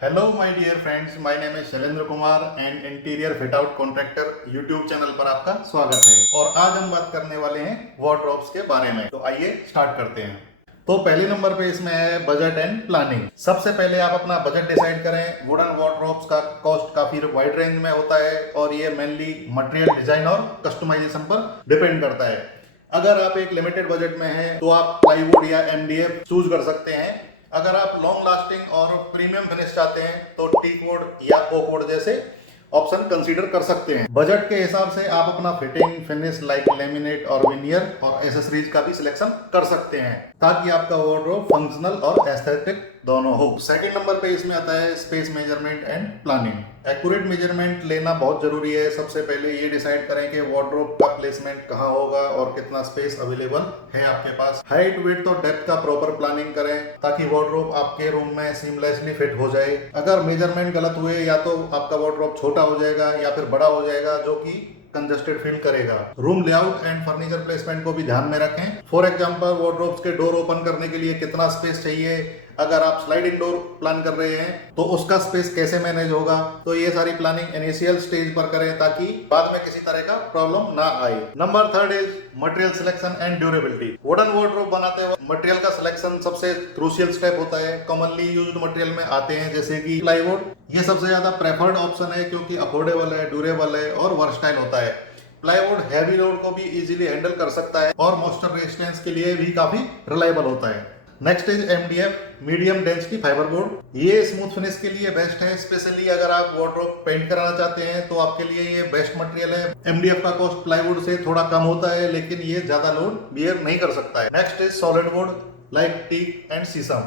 Hello my dear friends, my name है Shailendra Kumar and interior fit out contractor YouTube channel पर आपका स्वागत है। और आज हम बात करने वाले हैं वार्डरोब्स के बारे में। तो आइए स्टार्ट करते हैं। तो पहले नंबर पे इसमें है बजट एंड प्लानिंग। सबसे पहले आप अपना बजट डिसाइड करें। वुडन वार्डरोब्स का कॉस्ट काफी वाइड रेंज में होता है और ये मेनली मटेरियल डिजाइन और कस्टमाइजेशन पर डिपेंड करता है। अगर आप एक लिमिटेड बजट में हैं तो आप प्लाईवुड या एमडीएफ चूज कर सकते हैं। अगर आप लॉन्ग लास्टिंग और प्रीमियम फिनिश चाहते हैं तो टीक वुड या ओक वुड जैसे ऑप्शन कंसीडर कर सकते हैं। बजट के हिसाब से आप अपना फिटिंग फिनिश लाइक लेमिनेट और विनियर और एसेसरीज का भी सिलेक्शन कर सकते हैं ताकि आपका वार्डरोब फंक्शनल और एस्थेटिक दोनों हो। सेकंड नंबर पे इसमें आता है space measurement and planning. Accurate measurement लेना बहुत जरूरी है। सबसे पहले ये डिसाइड करें कि वार्डरोब का प्लेसमेंट कहाँ होगा और कितना स्पेस अवेलेबल है आपके पास। हाइट वेट और डेप्थ का प्रॉपर प्लानिंग करें ताकि वार्डरोब आपके रूम में सीमलेसली फिट हो जाए। अगर मेजरमेंट गलत हुए या तो आपका वार्डरोब छोटा हो जाएगा या फिर बड़ा हो जाएगा जो कि कंजस्टेड फील करेगा। Room layout and furniture placement को भी ध्यान में रखें। फॉर एग्जांपल वार्डरोब्स के डोर ओपन करने के लिए कितना स्पेस चाहिए। अगर आप स्लाइडिंग डोर प्लान कर रहे हैं तो उसका स्पेस कैसे मैनेज होगा। तो ये सारी प्लानिंग इनिशियल स्टेज पर करें ताकि बाद में किसी तरह का प्रॉब्लम ना आए। Number third is material selection and durability. Wooden wardrobe बनाते वक्त मटेरियल का सिलेक्शन सबसे क्रूशियल स्टेप होता है। कॉमनली यूज्ड मटेरियल में आते हैं जैसे कि प्लाईवुड। ये सबसे ज्यादा प्रेफर्ड ऑप्शन है क्योंकि अफोर्डेबल है, ड्यूरेबल है और वर्सटाइल होता है। प्लाईवुड हैवी लोड को भी इजीली हैंडल कर सकता है और मॉइस्चर रेजिस्टेंस के लिए भी काफी रिलायबल होता है। Next is MDF, medium density fibre board. ये स्मूथ फिनिश के लिए बेस्ट है। स्पेशली अगर आप वार्डरोब पेंट कराना चाहते हैं तो आपके लिए ये बेस्ट मटेरियल है। एमडीएफ का कॉस्ट प्लाईवुड से थोड़ा कम होता है लेकिन ये ज्यादा लोड बियर नहीं कर सकता है। Next is solid wood like teak and sheesham.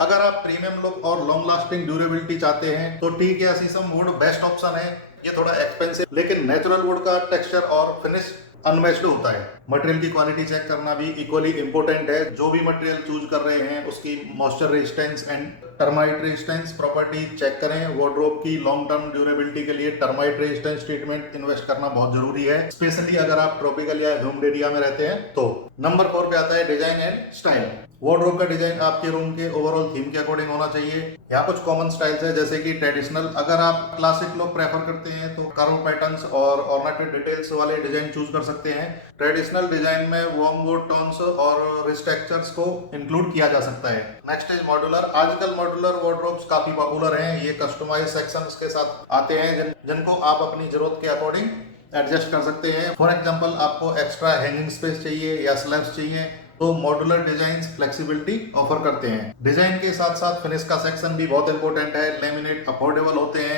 अगर आप प्रीमियम लुक और लॉन्ग लास्टिंग ड्यूरेबिलिटी चाहते हैं तो टीक या शीशम वुड बेस्ट ऑप्शन है। ये थोड़ा एक्सपेंसिव लेकिन नेचुरल वुड का टेक्सचर और फिनिश अनमैच्ड होता है। मटेरियल की क्वालिटी चेक करना भी इक्वली इंपॉर्टेंट है। जो भी मटेरियल चूज कर रहे हैं उसकी moisture resistance and termite resistance property check करें। वार्डरोब की लॉन्ग टर्म ड्यूरेबिलिटी के लिए टर्माइट रेजिस्टेंस ट्रीटमेंट इन्वेस्ट करना बहुत जरूरी है, स्पेशली अगर आप ट्रॉपिकल या ह्यूमिड एरिया में रहते हैं तो। नंबर 4 पे आता है डिजाइन एंड स्टाइल। वार्डरोब का डिजाइन आपके रूम के ओवरऑल थीम के अकॉर्डिंग होना चाहिए। यहाँ कुछ कॉमन स्टाइल्स है जैसे कि ट्रेडिशनल। अगर आप क्लासिक लुक प्रेफर करते हैं तो कर्व पैटर्न्स और ऑर्नामेंटेड डिटेल्स वाले डिजाइन चूज कर सकते हैं। ट्रेडिशनल डिजाइन में वार्म वुड टोन्स और रिस्ट टेक्सचर्स को इंक्लूड किया जा सकता है। Next is modular. आजकल मॉड्यूलर वार्डरोब्स काफी पॉपुलर हैं। ये कस्टमाइज सेक्शंस के साथ आते हैं जिनको आप अपनी जरूरत के अकॉर्डिंग एडजस्ट कर सकते हैं। फॉर एग्जांपल आपको एक्स्ट्रा हैंगिंग स्पेस चाहिए या स्लैब्स चाहिए तो मॉड्यूलर डिजाइन फ्लेक्सिबिलिटी ऑफर करते हैं। डिजाइन के साथ साथ फिनिश का सेक्शन भी बहुत इंपॉर्टेंट है। लेमिनेट अफोर्डेबल होते हैं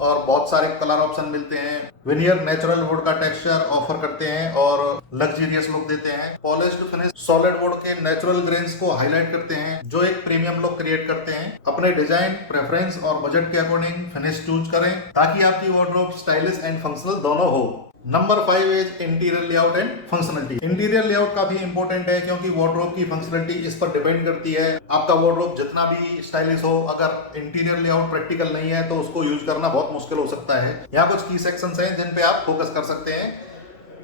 और बहुत सारे कलर ऑप्शन मिलते हैं। विनियर नेचुरल वुड का टेक्सचर ऑफर करते हैं और लग्जरियस लुक देते हैं। पॉलिश्ड फिनिश सॉलिड वुड के नेचुरल ग्रेन्स को हाईलाइट करते हैं जो एक प्रीमियम लुक क्रिएट करते हैं। अपने डिजाइन प्रेफरेंस और बजट के अकॉर्डिंग फिनिश चूज करें ताकि आपकी वार्डरोब स्टाइलिश एंड फंक्शनल दोनों हो। Number 5 is interior layout and functionality. Interior layout काफी इंपॉर्टेंट है क्योंकि वार्डरोब की फंक्शनलिटी इस पर डिपेंड करती है। आपका वार्डरोब जितना भी स्टाइलिश हो, अगर इंटीरियर लेआउट प्रैक्टिकल नहीं है तो उसको यूज करना बहुत मुश्किल हो सकता है। यहाँ कुछ की सेक्शंस हैं जिन पे आप फोकस कर सकते हैं,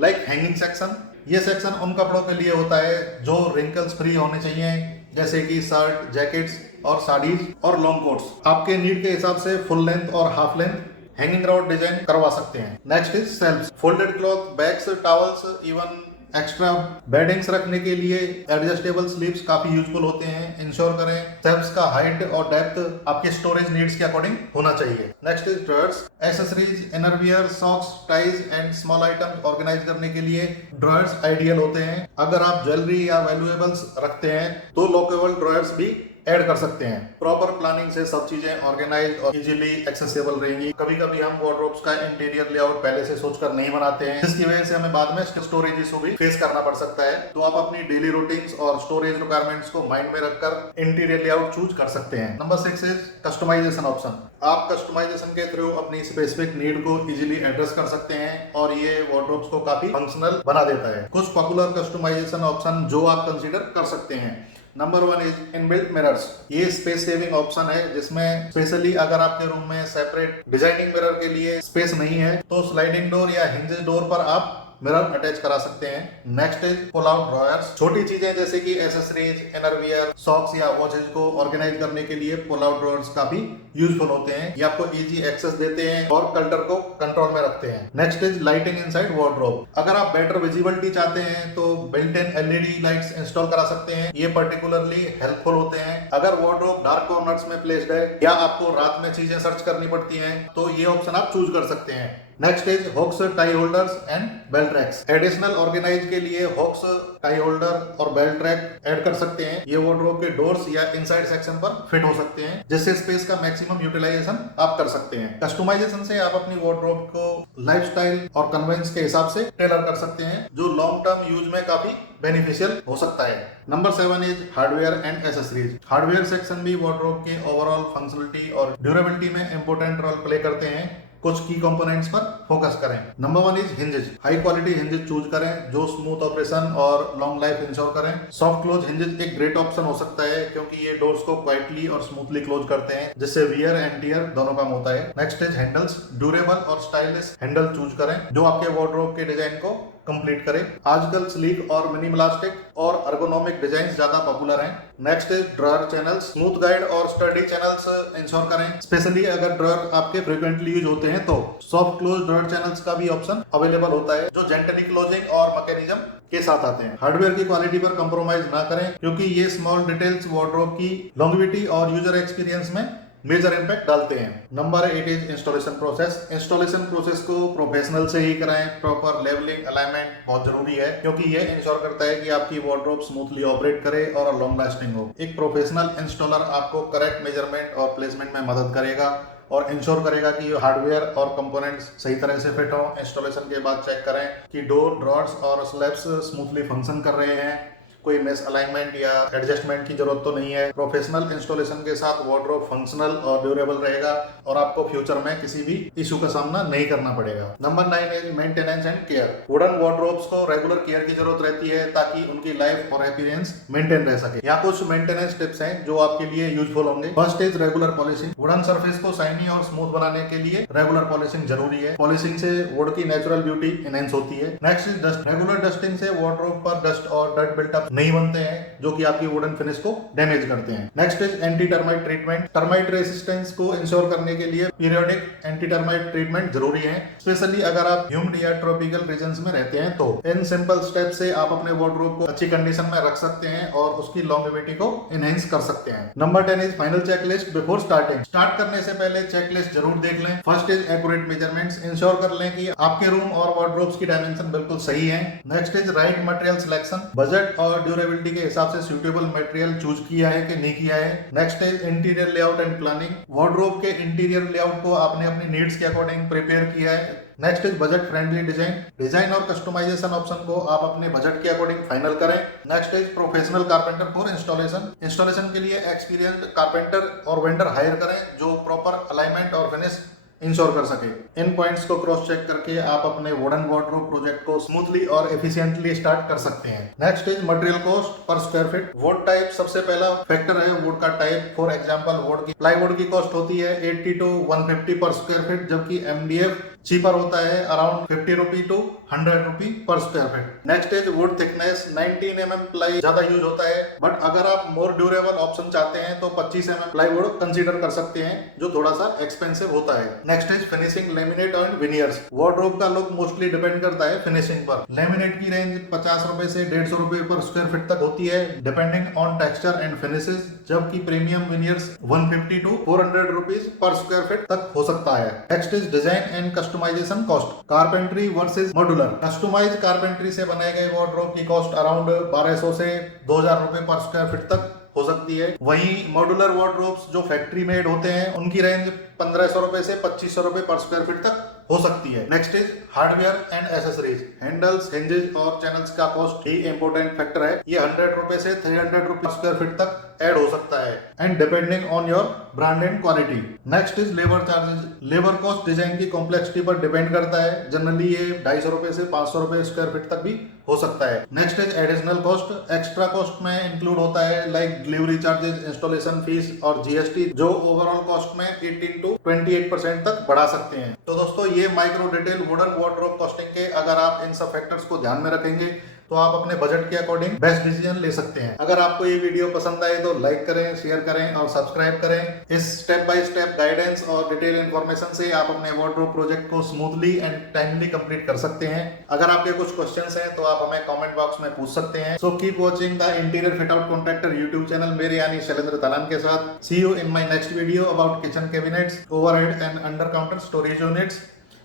लाइक हैंगिंग सेक्शन। ये सेक्शन उन कपड़ों के लिए होता है जो रिंकल्स फ्री होने चाहिए जैसे कि शर्ट, जैकेट्स और साड़ीज और लॉन्ग कोट्स। आपके नीड के हिसाब से फुल लेंथ और half length hanging rod design करवा सकते हैं। Next is shelves. Folded cloth, bags, towels, even extra beddings रखने के लिए एडजस्टेबल स्लीव्स काफी यूजफुल होते हैं। इंश्योर करें शेल्फ्स का हाइट और डेप्थ आपके स्टोरेज नीड्स के अकॉर्डिंग होना चाहिए। Next is drawers. Accessories, innerwear, socks, ties and small items organize करने के लिए ड्रॉयर्स आइडियल होते हैं। अगर आप ज्वेलरी या वैल्यूएबल्स रखते हैं तो लॉकेबल ड्रॉयर्स भी ऐड कर सकते हैं। प्रॉपर प्लानिंग से सब चीजें ऑर्गेनाइज और इजीली एक्सेसिबल रहेंगी। कभी कभी हम वार्डरोब्स का इंटीरियर लेआउट पहले से सोचकर नहीं बनाते हैं जिसकी वजह से हमें बाद में स्टोरेज इशू भी फेस करना पड़ सकता है। तो आप अपनी डेली रूटीन्स और स्टोरेज रिक्वायरमेंट्स को माइंड में रखकर इंटीरियर लेआउट चूज कर सकते हैं। Number 6 is customization option. आप कस्टमाइजेशन के थ्रू अपनी स्पेसिफिक नीड को इजीली एड्रेस कर सकते हैं और ये वार्डरोब्स को काफी फंक्शनल बना देता है। कुछ पॉपुलर कस्टमाइजेशन ऑप्शन जो आप कंसीडर कर सकते हैं। Number 1 is inbuilt mirrors. ये स्पेस सेविंग ऑप्शन है जिसमें स्पेशली अगर आपके रूम में सेपरेट डिजाइनिंग मिरर के लिए स्पेस नहीं है तो स्लाइडिंग डोर या हिंजेस डोर पर आप मिरर अटैच करा सकते हैं। Next is pull out drawers. छोटी चीजें जैसे कि एसेसरीज, इनरवियर, सॉक्स या वॉचेज को ऑर्गेनाइज करने के लिए पुल आउट ड्रॉयर्स काफी यूजफुल होते हैं। ये आपको इजी एक्सेस देते हैं और कल्टर को कंट्रोल में रखते हैं। Next is lighting inside wardrobe. अगर आप बेटर विजिबिलिटी चाहते हैं तो built in LED lights install करा सकते हैं। ये पर्टिकुलरली हेल्पफुल होते हैं अगर वार्डरोब डार्क कॉर्नर्स में प्लेस्ड है या आपको रात में चीजें सर्च करनी पड़ती हैं, तो ये ऑप्शन आप चूज कर सकते हैं। Next is hooks tie holders and belt racks. Additional organize के लिए हॉक्स टाई होल्डर और बेल्ट रैक ऐड कर सकते हैं। ये वार्डरोब के डोर्स या इनसाइड सेक्शन पर फिट हो सकते हैं, जिससे स्पेस का मैक्सिमम यूटिलाइजेशन आप कर सकते हैं। कस्टमाइजेशन से आप अपनी वार्डरोब को लाइफस्टाइल और कन्वेंस के हिसाब से टेलर कर सकते हैं, जो लॉन्ग टर्म यूज में काफी बेनिफिशियल हो सकता है। Number 7 is hardware and accessories. Hardware section भी वार्डरोब के ओवरऑल फंक्शनलिटी और ड्यूरेबिलिटी में इंपॉर्टेंट रोल प्ले करते हैं। कुछ की कंपोनेंट्स पर फोकस करें। Number 1 is hinges. High quality hinges choose करें जो स्मूथ ऑपरेशन और लॉन्ग लाइफ इंश्योर करें। सॉफ्ट क्लोज हिंजेस एक ग्रेट ऑप्शन हो सकता है क्योंकि ये डोर्स को क्वाइटली और स्मूथली क्लोज करते हैं, जिससे वियर एंड टियर दोनों काम होता है। Next is handles. ड्यूरेबल और स्टाइलिश हैंडल चूज करें जो आपके वार्डरोब के डिजाइन को कंप्लीट करें। आजकल स्लीक और मिनिमलिस्टिक और अर्गोनॉमिक डिजाइन ज्यादा पॉपुलर हैं। Next is drawer channels. Smooth guide और स्टडी चैनल्स इंश्योर करें, स्पेशली अगर ड्रॉअर आपके फ्रीक्वेंटली यूज होते हैं तो। सॉफ्ट क्लोज ड्रॉअर चैनल्स का भी ऑप्शन अवेलेबल होता है जो जेंटली क्लोजिंग और मैकेनिज्म के साथ आते हैं। हार्डवेयर की क्वालिटी पर कंप्रोमाइज ना करें क्योंकि ये स्मॉल डिटेल्स वार्डरोब की लॉन्गेविटी और यूजर एक्सपीरियंस में मेजर इम्पैक्ट डालते हैं। Number 8 is installation process. Installation process को प्रोफेशनल से ही कराएं। प्रॉपर लेवलिंग अलाइनमेंट बहुत जरूरी है क्योंकि ये इंश्योर करता है कि आपकी वार्डरोब स्मूथली ऑपरेट करे और लॉन्ग लास्टिंग हो। एक प्रोफेशनल इंस्टॉलर आपको करेक्ट मेजरमेंट और प्लेसमेंट में मदद करेगा और इंश्योर करेगा कि हार्डवेयर और कंपोनेंट्स सही तरह से फिट हो। इंस्टॉलेशन के बाद चेक करें कि डोर, ड्रॉर्स और स्लैब्स स्मूथली फंक्शन कर रहे हैं, कोई मिस अलाइनमेंट या एडजस्टमेंट की जरूरत तो नहीं है। प्रोफेशनल इंस्टॉलेशन के साथ वार्डरोब फंक्शनल और ड्यूरेबल रहेगा और आपको फ्यूचर में किसी भी इशू का सामना नहीं करना पड़ेगा। Number 9 is maintenance and care. Wooden wardrobes को रेगुलर केयर की जरूरत रहती है ताकि उनकी लाइफ और अपीयरेंस मेंटेन रह सके। यहाँ कुछ मेंटेनेंस टिप्स हैं जो आपके लिए यूजफुल होंगे। First is regular polishing. Wooden surface को शाइनी और स्मूथ बनाने के लिए रेगुलर पॉलिशिंग जरूरी है। पॉलिशिंग से वुड की नेचुरल ब्यूटी एनहेंस होती है। Next is dust. Regular dusting से वार्डरोब पर डस्ट और डर्ट बिल्टअप नहीं बनते हैं जो कि आपकी वुडन फिनिश को डैमेज करते हैं। Next is anti termite treatment. Termite resistance को इंश्योर करने के लिए पीरियोडिक एंटी टर्माइट ट्रीटमेंट जरूरी है, स्पेशली अगर आप ह्यूमिड या ट्रॉपिकल रीजन्स में रहते हैं तो। इन सिंपल स्टेप से आप अपने वार्डरोब को अच्छी कंडीशन में रख सकते हैं और उसकी लॉन्गेविटी को एनहेंस कर सकते हैं। Number 10 is final checklist before starting. Start करने से पहले चेकलिस्ट जरूर देख लें। First is accurate measurements. Ensure कर लें कि आपके रूम और वार्डरोब्स की डायमेंशन बिल्कुल सही है। Next is right material selection. Budget और ड्यूरेबिलिटी के हिसाब से सूटेबल मटेरियल चूज किया है कि नहीं किया है। Next is interior layout and planning. Wardrobe के इंटीरियर लेआउट को आपने अपनी नीड्स के अकॉर्डिंग प्रिपेयर किया है। Next is budget friendly design. Design और कस्टमाइजेशन ऑप्शन को आप अपने बजट के अकॉर्डिंग फाइनल करें। Next is professional carpenter for installation. Installation के लिए एक्सपीरियंस्ड कारपेंटर और वेंडर हायर करें जो प्रॉपर अलाइनमेंट और फिनिश इंश्योर कर सके। इन पॉइंट्स को क्रॉस चेक करके आप अपने वुडन वार्डरोब प्रोजेक्ट को स्मूथली और एफिशिएंटली स्टार्ट कर सकते हैं। Next is material cost per square feet. Would type सबसे पहला फैक्टर है। वुड का टाइप, फॉर एग्जांपल वुड की प्लाईवुड की कॉस्ट होती है 80 to 150 पर स्क्वायर फीट, जबकि एमडीएफ चीपर होता है अराउंड 50 रुपी to 100 रुपी पर square feet. Next is would thickness. 19 mm ply ज्यादा यूज होता है, बट अगर आप मोर ड्यूरेबल ऑप्शन चाहते हैं तो 25 mm प्लाईवुड कंसीडर कर सकते हैं जो थोड़ा सा एक्सपेंसिव होता है। Next is finishing, laminate and veneers. Wardrobe का लुक मोस्टली डिपेंड करता है फिनिशिंग पर। लेमिनेट की रेंज 50 रुपए से 150 रुपए पर स्क्वायर फीट तक होती है depending on texture and finishes, जबकि premium veneers 150 to 400 rupees per square feet तक हो सकता है। Next is design and customization cost. Carpentry versus modular. Customize carpentry से बनाए गए वार्डरोब की कॉस्ट अराउंड 1200 से 2000 रुपए पर स्क्वायर फीट तक हो सकती है। वहीं मॉड्यूलर वार्डरोब्स जो फैक्ट्री मेड होते हैं उनकी रेंज 1500 रुपए से 2500 रुपए पर स्क्वायर फीट तक हो सकती है। Next is hardware and accessories. Handles, hinges और चैनल्स का कॉस्ट ही इंपॉर्टेंट फैक्टर है। ये 100 रुपए से 300 रुपए स्क्वायर फीट तक ऐड हो सकता है and depending on your brand and quality. Next is labour charges. Labour cost design की कॉम्प्लेक्सिटी पर डिपेंड करता है। जनरली ये 250 रुपए से 500 रुपए स्क्वायर फीट तक भी हो सकता है। Next is additional cost. Extra cost में इंक्लूड होता है like delivery charges, installation fees और जीएसटी, जो ओवरऑल कॉस्ट में 18 to 28% तक बढ़ा सकते हैं। तो दोस्तों ये micro detail wooden wardrobe costing के अगर आप इन सब फैक्टर्स को ध्यान में रखेंगे तो आप अपने बजट के अकॉर्डिंग बेस्ट डिसीजन ले सकते हैं। अगर आपको ये वीडियो पसंद आए तो लाइक करें, शेयर करें और सब्सक्राइब करें। इस स्टेप बाय स्टेप गाइडेंस और डिटेल इन्फॉर्मेशन से आप अपने वार्डरोब प्रोजेक्ट को स्मूथली एंड टाइमली कंप्लीट कर सकते हैं। अगर आपके कुछ क्वेश्चंस हैं तो आप हमें कमेंट बॉक्स में पूछ सकते हैं। So keep watching the interior fit out contractor YouTube channel मेरे यानी शैलेंद्र तलान के साथ। See you in my next video about kitchen cabinets, overhead and under counter storage units.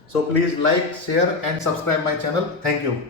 So please like, share and subscribe my channel. Thank you.